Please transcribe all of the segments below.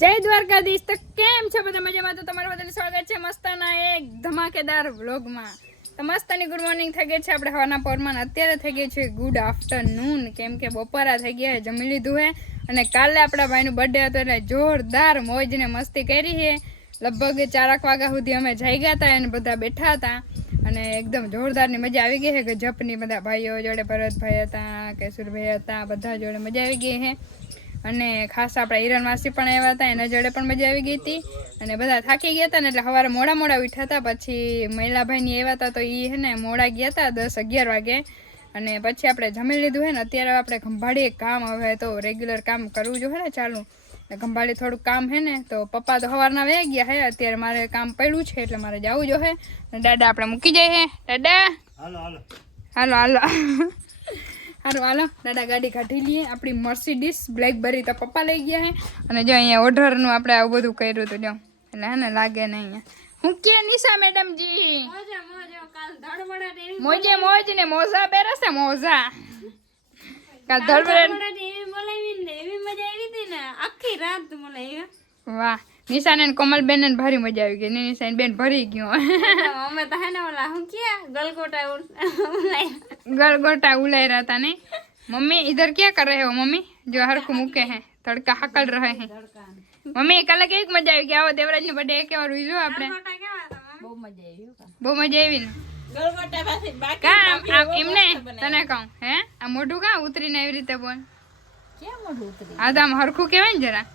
જય દ્વારકાધીશ. તો કેમ છો બધા? મજામાં? તો તમારું બધાનું સ્વાગત છે મસ્તાના એક ધમાકેદાર વ્લોગમાં. તો મસ્તાની ગુડ મોર્નિંગ થઈ ગઈ છે આપણે હવાના પોરમાં. અત્યારે થઈ ગઈ છે ગુડ આફ્ટરનૂન, કેમ કે બપોરા થઈ ગયા, જમી લીધું હે. અને કાલે આપણા ભાઈનું બર્થડે હતો એટલે જોરદાર મોજ ને મસ્તી કરી છે. લગભગ 4 વાગ્યા સુધી અમે જાગ્યા હતા અને બધા બેઠા હતા અને એકદમ જોરદારની મજા આવી ગઈ છે. ગજબની બધા ભાઈઓ જોડે, ભરતભાઈ હતા, કેશુરભાઈ હતા, બધા જોડે મજા આવી ગઈ છે. અને ખાસ આપણા હિરણ માસી પણ આવ્યા હતા, એના જોડે પણ મજા આવી ગઈ હતી. અને બધા થાકી ગયા હતા ને એટલે સવારે મોડા ઉઠ્યા હતા. પછી મહિલાભાઈની આવ્યા હતા તો એ હે ને મોડા ગયા હતા 10-11 વાગે. અને પછી આપણે જમી લીધું હે ને અત્યારે આપણે ખંભાળીએ કામ. હવે તો રેગ્યુલર કામ કરવું જોઈએ ને ચાલુ. ખંભાળી થોડુંક કામ હે ને તો પપ્પા તો સવારના વહી ગયા હે. અત્યારે મારે કામ પડ્યું છે એટલે મારે જવું જોઈએ. દાદા આપણે મૂકી જાય હે. દાદા હાલો હારું હાલો દાદા ગાડી કાઢી લઈએ. આપણી મર્સિડીઝ બ્લેકબેરી તો પપ્પા લઈ ગયા હે. અને જો અહીંયા ઓર્ડરનું આપણે આવું બધું કર્યું હતું જો, એટલે હે ને લાગે ને અહીંયા હું કે નિશા મેડમજી મોજે મોજ ને મોજા પહેરશે મોજા. કાલ ધડબડ એવી મજા આવી હતી ને આખી રાત મને. વાહ નિશાને ને કોમલબેન ને ભારી મજા આવી ગઈ. નિશાન બેન ભરી ગયો. અમે તો હે ને ઓલા હું કે गलगोटा उलाई रहा था नहीं मम्मी इधर क्या कर रहे हो मम्मी? जो हर को मुके हैं तड़का हकल रहे हैं मम्मी. कल के एक मजा आई गया वो देवराज ने बर्थडे के और हुई આપણે બહુ મજા આવી ને ગલગોટા પાસે બાકી કા એમને તને કહું હે આ મોઢું કા ઉતરીને એવી રીતે બોલ. કેમ મોઢું ઉતરી? આ તો આમ હરખું કહેવાય ને જરા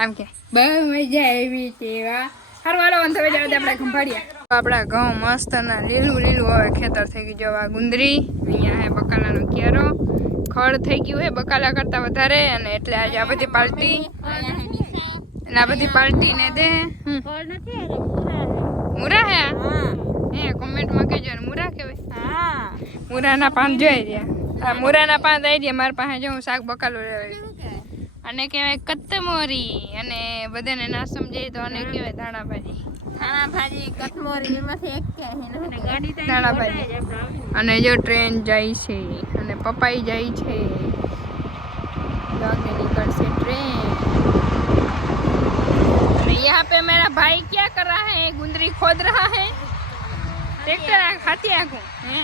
આમ કે બહુ મજા આવી છે. વાહ હારું હાલો અંત હવે જાવ આપણે ખંભાળિયા. આપણા ઘઉં મસ્ત ના લીલું લીલું હવે ખેતર થઈ ગયું. જો આ ગુંદરી અહીંયા હે બકાલાનો ક્યારો ખડ થઈ ગયું હે બકાલા કરતા વધારે. અને એટલે આજે આ બધી પાલટી અને આ બધી પાલટી ને દે ફળ નથી આ મુરા હે હા હે કોમેન્ટમાં કહેજો ને મુરા કહેવાય. હા મુરાના પાન જોઈ રહ્યા. આ મુરાના પાન આવી રહ્યા મારા પાસે. જો હું શાક બકાલું લેવાય અને કહેવાય કત્તમોરી. અને બધાને ના સમજાય તો અને કહેવાય ધાણા ભાજી. ધાણા ભાજી કટમોરી એમાંથી એક કે હે ગાડી તો ધાણા ભાજી. અને જો ટ્રેન જાય છે અને પપાઈ જાય છે. आगे निकलसे ट्रेन. અને यहाँ पे मेरा भाई क्या कर रहा है? गुंदरी खोद रहा है. ट्रैक्टर हाथी आगू હે.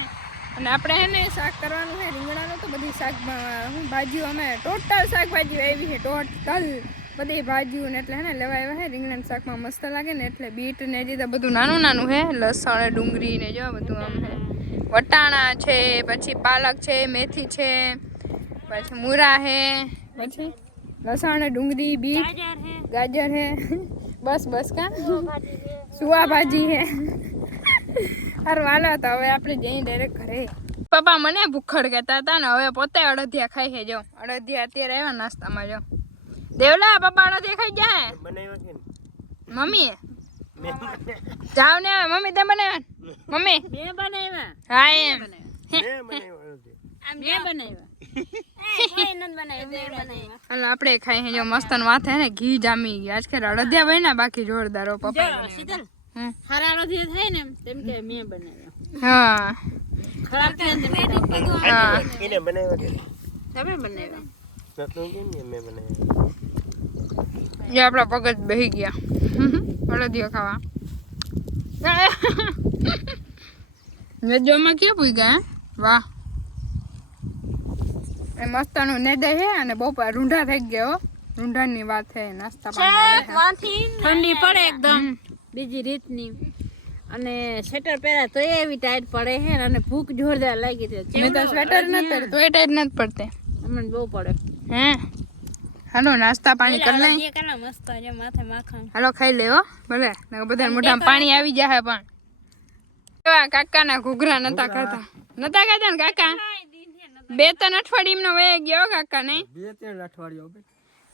અને આપણે હે ને શાક કરવાનું છે રીંગણાનું. તો બધી શાક ભાજીઓ અમે ટોટલ શાકભાજી આવી છે. ટોટલ બધી ભાજીઓ ને એટલે હે ને લેવા આવ્યા છે. રીંગણાનું શાકમાં મસ્ત લાગે ને એટલે બીટ ને જે તો બધું નાનું નાનું છે. લસણ ડુંગળી ને જો બધું આમ છે. વટાણા છે, પછી પાલક છે, મેથી છે, પછી મૂરા છે, પછી લસણ ડુંગળી બીટ ગાજર છે. બસ બસ કા સુવા ભાજી છે. હારું હાલો તો હવે આપણે જઈએ ડાયરેક્ટ ઘરે. પપ્પા મને ભૂખડ કહેતા હતા ને હવે પોતે અડદિયા ખાઈ છે. જો અડદિયા અત્યારે આવ્યા નાસ્તામાં. જો દેવલા પપ્પા અડદિયા ખાઈ ગયા મમ્મી જાવ ને મમ્મી તે બનાવ્યા મમ્મી મે બનાવ્યા. હા એમ મે બનાવ્યા. કોઈ નન બનાવ્યા મે બનાવ્યા. હાલો આપણે ખાઈ છે. જો મસ્ત માથે ને ઘી જામી ગયા. આજ ખેર અડદિયા બન્યા બાકી જોરદાર. પપ્પા શીતલ હરારો થી થાય ને તેમ કે મે બનાવ્યા. હા ખરાબ થાય ને મે કીધું હા એને બનાવ્યા કે તમે બનાવ્યા. નતું કે મેં બનાવ્યા. જે આપણા પગજ બેહી ગયા અડદિયા ખાવા. વેજમાં ક્યાં પૂઈ ગયા? વાહ એ મસ્તાનું નેદે છે. અને બપોર રૂંઢા થઈ ગયો. રૂંઢાની વાત છે. નાસ્તા ઠંડી પડે એકદમ બીજી રીતની. અને સ્વેટર પહેરા તો એવી ટાઈટ પડે છે અને ભૂખ જોરદાર લાગી છે. મેં તો સ્વેટર નથી તો એ ટાઈટ નથી પડતે. અમને બહુ પડે. હે હાલો નાસ્તા પાણી કરી લઈ. કેટલા મસ્ત છે માથે માખણ. હાલો ખાઈ લે હો ભલે બધા મોઢામાં પાણી આવી જાય. પણ કાકા ના ઘૂઘરા નતા ખાતા ને કાકા 2-3 અઠવાડિયે વહી ગયો કાકા ને. 2-3 અઠવાડિયા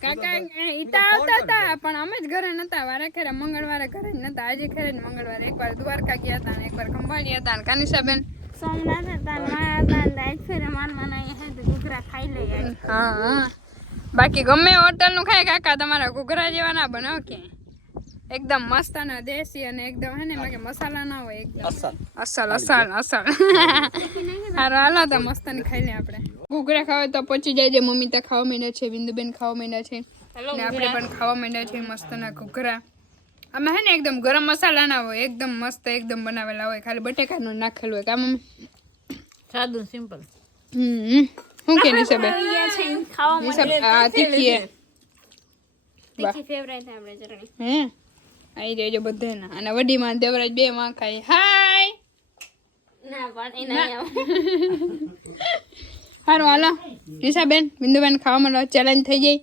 કાકા ઈતા આવતા હતા પણ અમે જ ઘરે નતા. વારે ખેરે મંગળવારે ઘરે નતા. આજે ખેરે મંગળવારે એકવાર દ્વારકા ગયા હતા ને એકવાર ખંભાળિયા હતા. કાનિશાબેન સોમનાથ હતા માયા હતા ને આજ ફેરે માન અહીંયા હે ઘૂઘરા ખાઈ લઈએ. હા બાકી ગમે હોટલ નું ખાય કાકા તમારા ઘૂઘરા જેવા ના બનાવ કે એકદમ મસ્ત ના દેશી અને એકદમ હે ને એમાં કે મસાલા ના હોય. એકદમ અસલ અસલ અસલ. હારું હાલો તો મસ્ત ની ખાઈ લે આપણે. ઘૂઘરા ખાવા તો પચી જાય છે. મમ્મી તો ખાવા માંડ્યા છે. બિંદુબેન ખાવા માંડ્યા છે. ને આપણે પણ ખાવા માંડ્યા છે મસ્તના ઘૂઘરા. અમે હે ને એકદમ ગરમ મસાલા ના હોય, એકદમ મસ્ત એકદમ બનાવેલા હોય, ખાલી બટેકાનું નાખેલું હોય. કામ સાદું સિમ્પલ. શું કે નિશાબેન? ખાવા નિશાબ આ તીખી હે. તીખી ફેવરેટ છે આપણે ચટણી. હે આઈ જાય બધે ના. અને વડીમાં દેવરાજ બે માં ખાય. હાય ના પણ એના હારું હાલો નિશાબેન બિંદુબેન ખાવા માંડો. ચેલેન્જ થઈ જાય.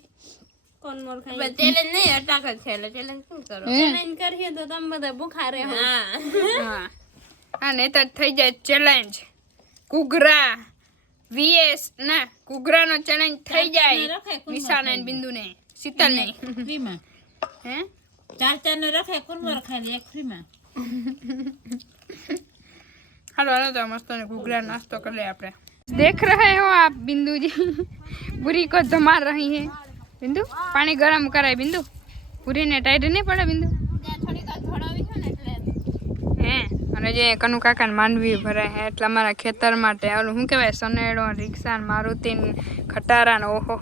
કોણ મોર ખાય? ચેલેન્જ નહીં, અટાક જ છે. એટલે ચેલેન્જ શું કરો? ચેલેન્જ કરીએ તો તમે બધા ભૂખા રહો. હા ને તો થઈ જાય ચેલેન્જ. ઘૂઘરા વીએસ ના ઘૂઘરાનો ચેલેન્જ થઈ જાય. નિશાને ને બિંદુને, શીતલ ને ફ્રીમાં. હે 4 ને રખે કુરમર ખાલી એક ફ્રીમાં. હાલો હાલો તો મસ્ત ને ઘૂઘરા નાસ્તો कर ले આપણે. देख रहे हो आप बिंदु जी पूरी को जमा रही है. बिंदु पानी गरम कराय. बिंदु पूरी ने टाइट नहीं पड़े. बिंदु હે અને જે કનુ કાકા માંડવી ભરાય હે એટલે અમારા ખેતર માટે ઓલું શું કહેવાય સનેડો રિક્ષા મારુતિ ખટારા ને ઓહો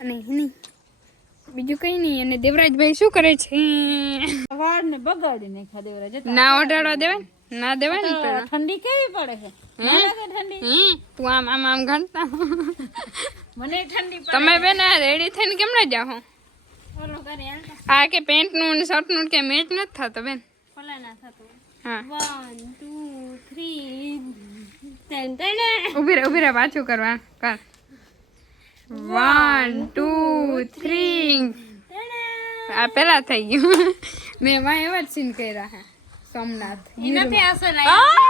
અને એની બીજું કઈ નહીં. અને દેવરાજભાઈ શું કરે છે? વાળ ને બગાડી નાખ્યા દેવરાજ. ના ઓઢાડવા દેવાય ના દેવાય ને પેલા. ઠંડી કેવી પડે છે? ના લાગે ઠંડી? તું આમ આમ આમ ગણતા મને ઠંડી પડે. તમે બેન રેડી થઈને કેમ ના જાઓ? ઓલો કરે હાલ તો આ કે પેન્ટ નું ને શર્ટ નું કે મેચ નથી થતો બેન. ફલા ના થતું. હા 1 2 3 તને ઉભી રે પાછું કરવા કર. 1 2 3 આ પેલા થઈ ગયું. મેં વાં એવા જ સીન કર્યા હે સોમનાથ. નથી અસર આવી.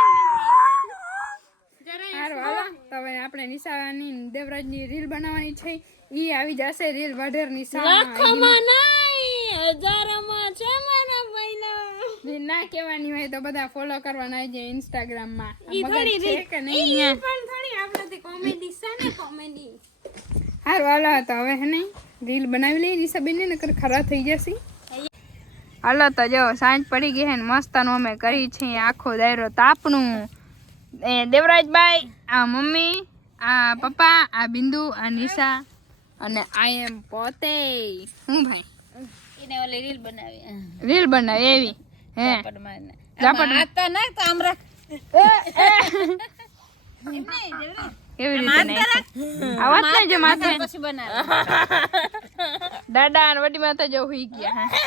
સારું હાલો તો હવે આપણે નિશાની દેવરાજની રીલ બનાવવાની છે. ઈ આવી જશે રીલ વઢેર નિશા લાખમાં નહીં હજારોમાં છે મારા ભાઈના. જે ના કહેવાની હોય તો બધા ફોલો કરવાના આવી જાય ઇન્સ્ટાગ્રામ માં. ઈ થોડી છે રીલ કે ઈ નહીં? પણ થોડી આપણાથી કોમેડી છે ને કોમેડી. હારું હાલો તો હવે હે ને રીલ બનાવી લઈએ નિશાબેન ને નકર ખરા થઈ જશે. હાલો તો જો સાંજ પડી ગઈ હે ને મસ્તનું અમે કરી છે આખો દાયરો તાપનું. એ દેવરાજભાઈ, આ મમ્મી, આ પપ્પા, આ બિંદુ, આ નિશા અને આઈ એમ પોતે. હું ભાઈ એને ઓલી રીલ બનાવી. રીલ બનાવી એવી હે ઝાપટ મારને. ઝાપટ આ તો ના તો આમ રાખ. કેવી રીતે નાખે? આ વાત નહીં જો માથે પછી બનાવે. દાદા અને વડી માતા જો હુઈ ગયા હે.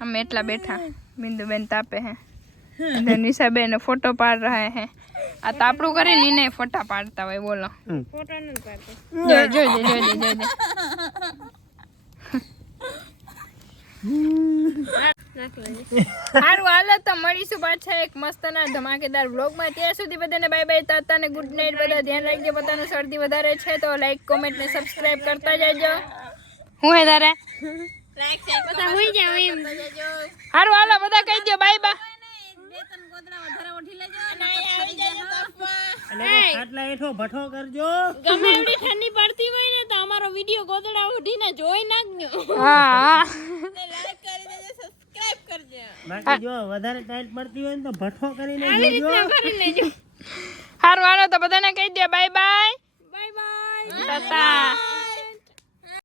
हम એટલા બેઠા. બિંદુ બેન તાપે હે. इधर निशा बेन फोटो पाड़ रहा है. आ तापड़ू करे नी ने फोटा पाड़ता હોય બોલો. ફોટો ન પાડતો. જો હારું હાલો તો મળીશું પાછા એક મસ્તના ધમાકેદાર વ્લોગમાં. ત્યાં સુધી બધાને બાય બાય, તાતા ને ગુડ નાઇટ. બધા ધ્યાન રાખજો. પોતાનું શરદી વધારે છે તો લાઈક કોમેન્ટ ને સબસ્ક્રાઇબ કરતા જજો. હું હે તારે લાઈક શેર બધા હોઈ જાવ એમ. હારું હાલો બધા કહી દો બાય બાય. બે ત્રણ ગોદડા વધારે ઉઠી લેજો અને આવી જજો તપવા. આટલા હેઠો ભઠ્ઠો કરજો. ગમે એવડી ઠંડી પડતી હોય ને તો અમારો વિડિયો ગોદડા ઉઠીને જોઈ નાખજો. હા ને લાઈક કરી દેજો, સબસ્ક્રાઇબ કરજો. બાકી જો વધારે ટાઈટ પડતી હોય ને તો ભઠ્ઠો કરીને આવી જોજો. રીતના કરી લેજો. હારું હાલો તો બધાને કહી દો બાય બાય. Bye bye. તાતા.